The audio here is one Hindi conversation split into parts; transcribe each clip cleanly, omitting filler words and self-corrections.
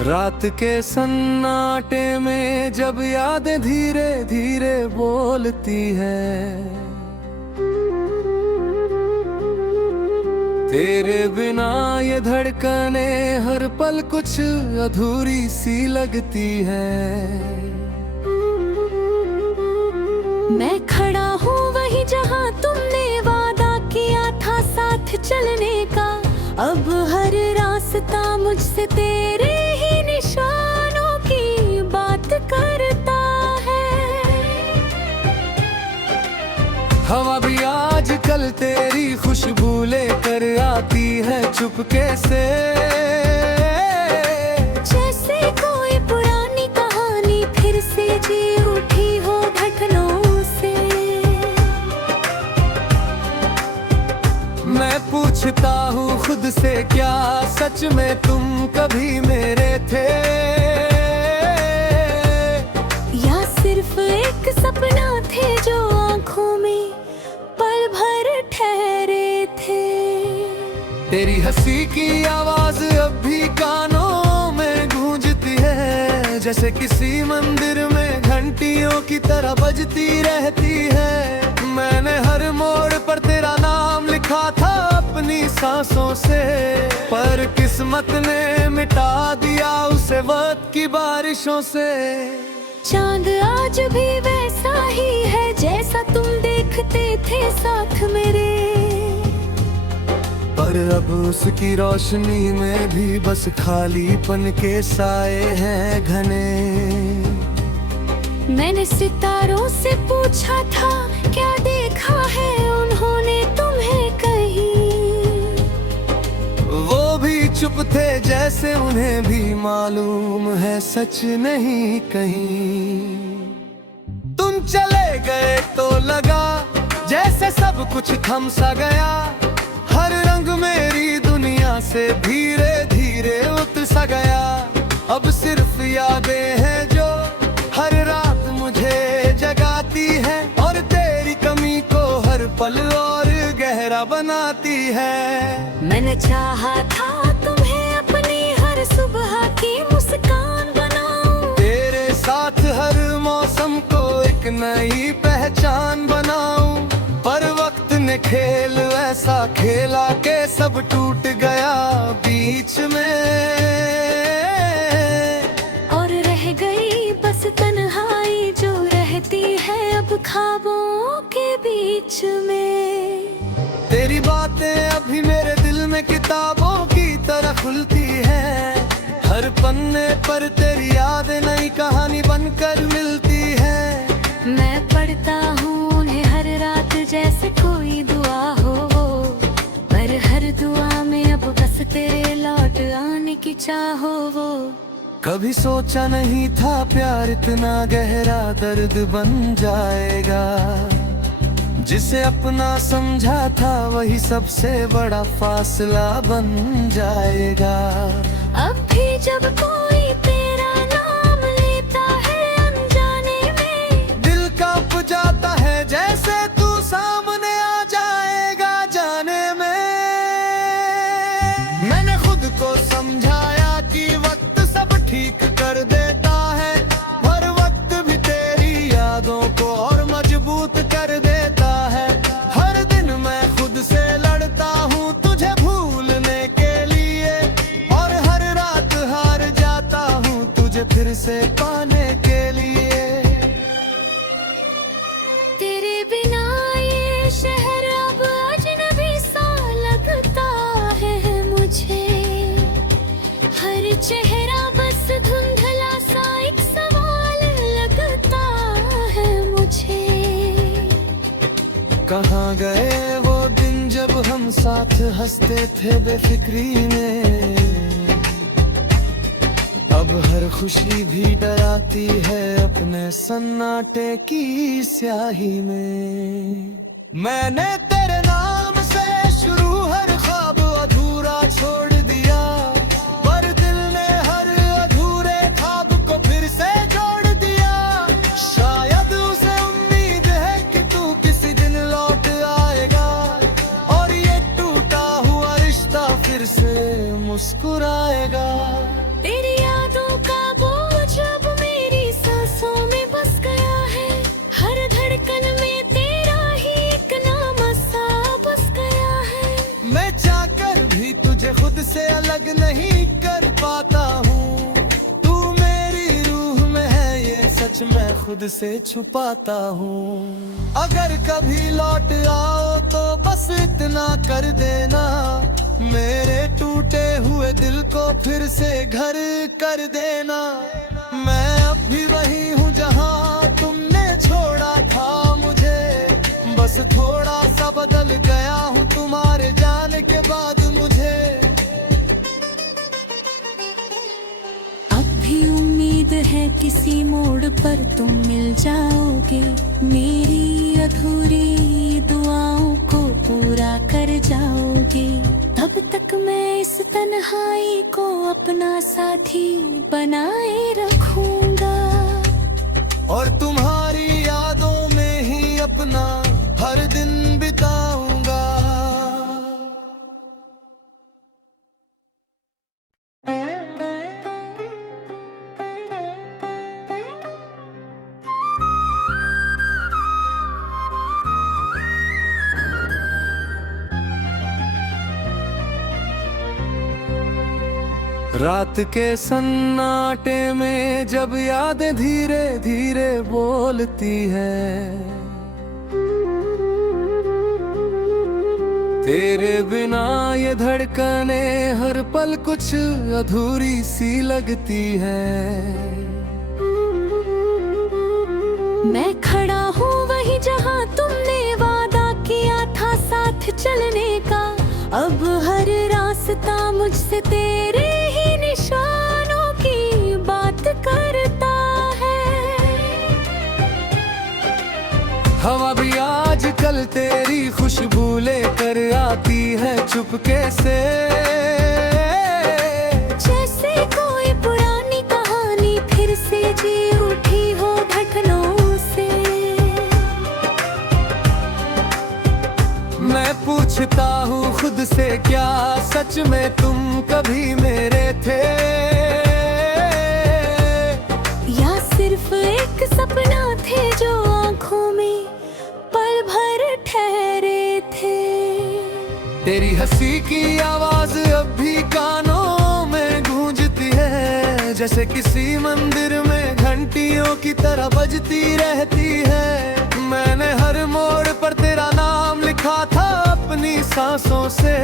रात के सन्नाटे में जब यादें धीरे धीरे बोलती है, तेरे बिना ये धड़कने हर पल कुछ अधूरी सी लगती है। मैं खड़ा हूँ वही जहाँ तुमने वादा किया था साथ चलने का। अब हर रास्ता मुझसे तेरे ही निशानों की बात करता है। हवा भी आजकल तेरी खुशबू लेकर आती है चुपके से, जैसे कोई पुरानी कहानी फिर से जी उठी हो घटनाओं से। मैं पूछता हूँ खुद से, क्या सच में तुम कभी मेरे थे, या सिर्फ एक सपना थे जो आंखों में पल भर ठहरे थे। तेरी हंसी की आवाज अब भी कानों में गूंजती है, जैसे किसी मंदिर में घंटियों की तरह बजती रहती है। मैंने हर मोड़ पर तेरा नाम लिखा था अपनी सांसों से, पर किस्मत ने मिटा दिया उसे वक्त की बारिशों से। चांद आज भी वैसा ही है जैसा तुम देखते थे साथ मेरे, पर अब उसकी रोशनी में भी बस खालीपन के साए हैं घने। मैंने सितारों से पूछा था क्या देखा है उन्होंने तुम्हें कहीं, वो भी चुप थे जैसे उन्हें भी मालूम है सच नहीं कहीं। तुम चले गए तो लगा जैसे सब कुछ थम सा गया, हर रंग मेरी दुनिया से धीरे धीरे उतर सा गया। अब सिर्फ यादें हैं जो हर रात मुझे जगाती है, और तेरी कमी को हर पल और गहरा बनाती है। मैंने चाहा था तुम्हें अपनी हर सुबह की मुस्कान बनाऊं, तेरे साथ हर मौसम को एक नई पहचान बनाऊं, पर वक्त ने खेल ऐसा खेला के सब टूट गया बीच में, और रह गई बस तन्हाई जो रहती है अब ख्वाबों के बीच में। तेरी बातें अभी मेरे दिल में किताबों की तरह खुलती है, हर पन्ने पर तेरी यादें नई कहानी बनकर मिलती है। मैं पढ़ता हूँ उन्हें हर रात जैसे कोई दुआ हो, पर हर दुआ में अब बस तेरे लौट आने की चाहो वो। कभी सोचा नहीं था प्यार इतना गहरा दर्द बन जाएगा, जिसे अपना समझा था वही सबसे बड़ा फासला बन जाएगा। अब भी जब कोई तेरा नाम लेता है अनजाने में, दिल कांप जाता है जैसे तू सामने आ जाएगा जाने में। मैंने खुद को समझाया कि वक्त सब ठीक कर देता है, हर वक्त भी तेरी यादों को और मजबूत कर देता है। हर दिन मैं खुद से लड़ता हूँ तुझे भूलने के लिए, और हर रात हार जाता हूँ तुझे फिर से पाने के लिए। तेरे बिना ये शहर अब अजनबी सा लगता है मुझे, हर चेहरा बस धुंधला सा एक सवाल लगता है मुझे। कहाँ गए वो दिन जब हम साथ हंसते थे बेफिक्री में, अब हर खुशी भी डराती है अपने सन्नाटे की स्याही में। मैंने तेरे नाम से शुरू हर ख्वाब अधूरा छोड़ दिया, पर दिल ने हर अधूरे ख्वाब को फिर से जोड़ दिया। शायद उसे उम्मीद है कि तू किसी दिन लौट आएगा, और ये टूटा हुआ रिश्ता फिर से मुस्कुराएगा। तेरी याद सच मैं खुद से छुपाता हूँ। अगर कभी लौट आओ तो बस इतना कर देना, मेरे टूटे हुए दिल को फिर से घर कर देना। मैं अब भी वही हूँ जहाँ तुमने छोड़ा था मुझे, बस थोड़ा सा बदल गया हूँ तुम्हारे जाने के बाद मुझे। अब भी उम्मीद है किसी मोड़ पर तुम मिल जाओगे, मेरी अधूरी दुआओं को पूरा कर जाओगे। तब तक मैं इस तन्हाई को अपना साथी बनाए रखूंगा, और तुम्हारी यादों में ही अपना हर दिन बिताऊंगा। रात के सन्नाटे में जब यादें धीरे धीरे बोलती है, तेरे बिना ये धड़कने हर पल कुछ अधूरी सी लगती है। मैं खड़ा हूँ वही जहाँ तुमने वादा किया था साथ चलने का। अब हर रास्ता मुझसे तेरे ही निशानों की बात करता है। हवा भी आजकल तेरी खुशबू लेकर आती है चुपके से, जैसे कोई पुरानी कहानी फिर से जी उठी हो धड़कनों से। मैं पूछता हूँ खुद से क्या सच में तुम कभी मेरे थे, या सिर्फ एक सपना थे जो आंखों में पल भर ठहरे थे। तेरी हंसी की आवाज अब भी कानों में गूंजती है, जैसे किसी मंदिर में घंटियों की तरह बजती रहती है। मैंने हर मोड़ पर तेरा नाम लिखा था अपनी सांसों से,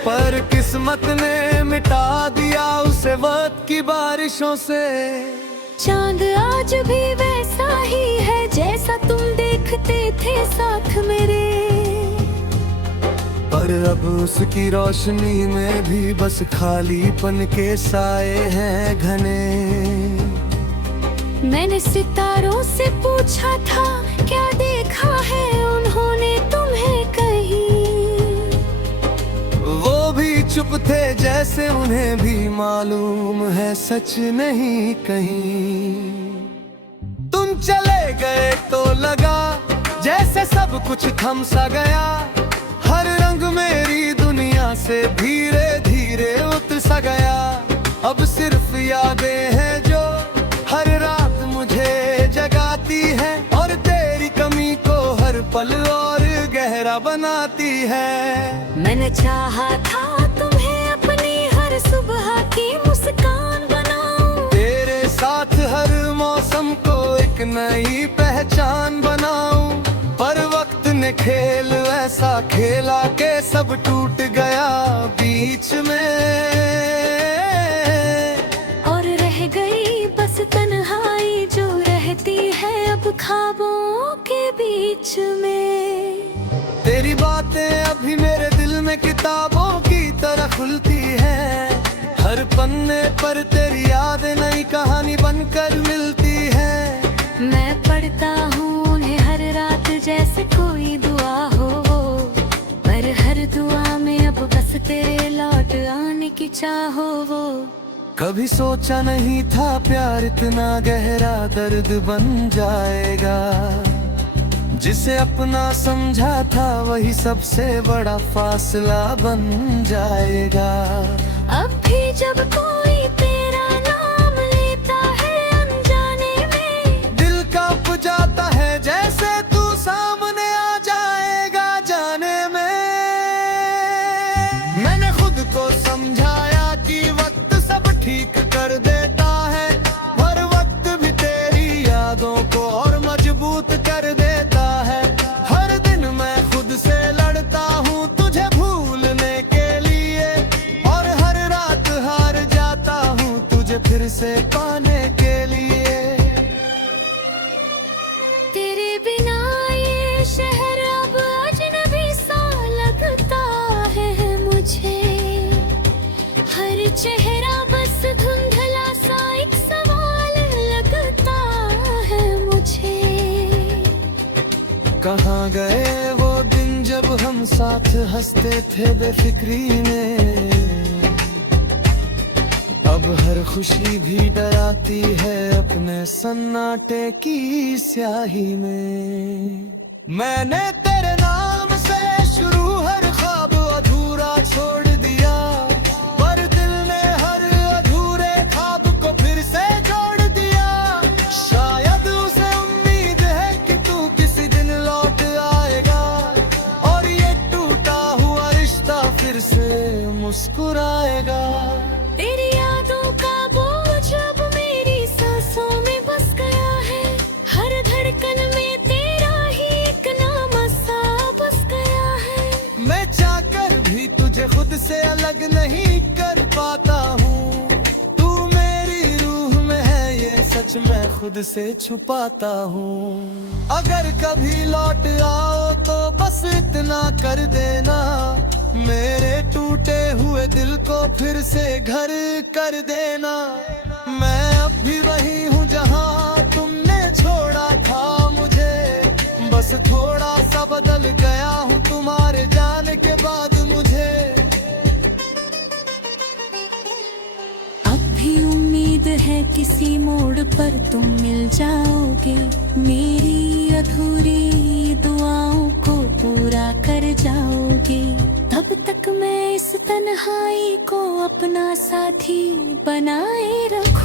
पर किस्मत ने मिटा दिया उसे वक्त की बारिशों से। चांद आज भी वैसा ही है जैसा तुम देखते थे साथ मेरे, पर अब उसकी रोशनी में भी बस खालीपन के साए हैं घने। मैंने सितारों से पूछा था क्या देखा है उन्होंने तुम्हें कहीं, वो भी चुप थे जैसे उन्हें भी मालूम है सच नहीं कहीं। तुम चले गए तो लगा जैसे सब कुछ थम सा गया, हर रंग मेरी दुनिया से धीरे धीरे उतर सा गया। अब सिर्फ यादें हैं जो हर रात मुझे जगाती है, और तेरी कमी को हर पल और गहरा बनाती है। मैंने चाहा था तुम्हें अपनी हर सुबह की मुस्कान बनाऊं, तेरे साथ हर मौसम को एक नई पहचान बनाऊं, पर वक्त ने खेल ऐसा खेला के सब टूट गया बीच में, और रह गई बस तन्हाई जो रहती है अब ख्वाबों के बीच में। तेरी बातें अभी मेरे दिल में किताबों की तरह खुलती है, हर पन्ने पर तेरी यादें नई कहानी बनकर मिलती है। मैं पढ़ता हूँ उन्हें हर रात जैसे कोई दुआ हो, पर हर दुआ में अब बस तेरे लौट आने की चाह हो। वो कभी सोचा नहीं था प्यार इतना गहरा दर्द बन जाएगा, जिसे अपना समझा था वही सबसे बड़ा फासला बन जाएगा। अब भी जब कोई तेरा नाम लेता है अनजाने में, दिल कांप जाता है जैसे तू सामने आ जाएगा जाने में। मैंने खुद को समझाया कि वक्त सब ठीक कर देता है, पर वक्त भी तेरी यादों फिर से पाने के लिए। तेरे बिना ये शहर अब अजनबी सा लगता है मुझे। हर चेहरा बस धुंधला सा एक सवाल लगता है मुझे। कहाँ गए वो दिन जब हम साथ हंसते थे बेफिक्री में। अब हर खुशी भी डराती है अपने सन्नाटे की स्याही में। मैंने तेरे नाम से शुरू हर ख्वाब अधूरा छोड़ दिया, पर दिल ने हर अधूरे ख्वाब को फिर से जोड़ दिया। शायद उसे उम्मीद है कि तू किसी दिन लौट आएगा, और ये टूटा हुआ रिश्ता फिर से मुस्कुराएगा। तेरी यादों का बोझ अब मेरी सांसों में बस गया है। हर धड़कन में तेरा ही एक नाम सा बस गया है। मैं चाहकर भी तुझे खुद से अलग नहीं कर पाता हूँ। तू मेरी रूह में है ये सच मैं खुद से छुपाता हूँ। अगर कभी लौट आओ तो बस इतना कर देना, मेरे टूटे हुए दिल को फिर से घर कर देना। मैं अब भी वही हूँ जहाँ तुमने छोड़ा था मुझे, बस थोड़ा सा बदल गया हूँ तुम्हारे जाने के बाद मुझे। अब भी उम्मीद है किसी मोड़ पर तुम मिल जाओगे। मेरी अधूरी दुआओं को पूरा कर जाओगे। तब तक मैं इस तन्हाई को अपना साथी बनाए रखूं।